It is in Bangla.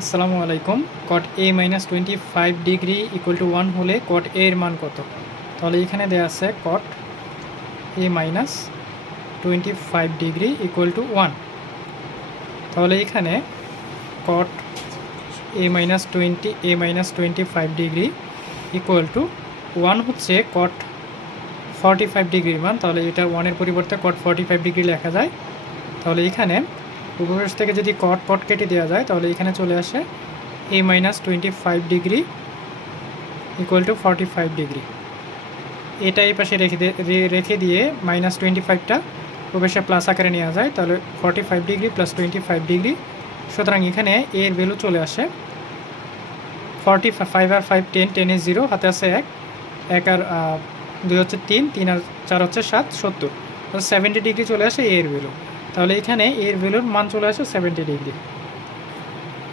আসসালামু আলাইকুম। কট এ মাইনাস 25 ডিগ্রি ইকুয়াল টু 1 হলে কট এ এর মান কত? তাহলে এখানে দেওয়া আছে কট এ মাইনাস 25 ডিগ্রি ইকুয়াল টু 1। তাহলে এখানে কট এ মাইনাস 25 ডিগ্রি ইকুয়াল টু 1 হচ্ছে কট 45 ডিগ্রির মান। তাহলে এটা 1-এর পরিবর্তে কট 45 ডিগ্রি লেখা যায়। তাহলে এখানে উপরের থেকে যদি কট পট কেটে দেওয়া যায় তাহলে এখানে চলে আসে A minus 25 degree equal to 45 degree. এটা এই পাশে রেখে দিয়ে মাইনাস 25টা প্রবেশে প্লাস আকারে নেওয়া যায়। তাহলে 45 ডিগ্রি প্লাস 25 ডিগ্রি, সুতরাং এখানে এর ভ্যালু চলে আসে 45 আর 5 10, 10 এর 0, হাতে আছে 1, 1 আর 2 হচ্ছে 3, 3 আর 4 হচ্ছে 7, 70। 70 ডিগ্রি চলে আসে এর ভ্যালু। তাহলে এখানে এর ভ্যালুর মান চলে আসে 70 ডিগ্রি।